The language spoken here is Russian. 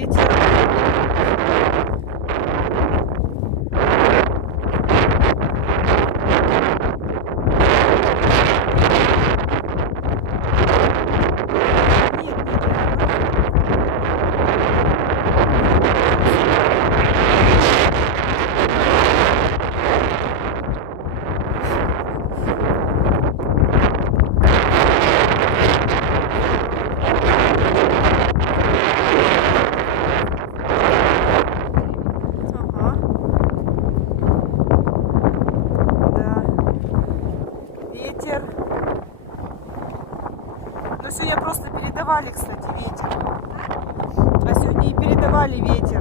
ветер. Ветер. Ну, сегодня просто передавали, кстати, ветер. А сегодня и передавали ветер.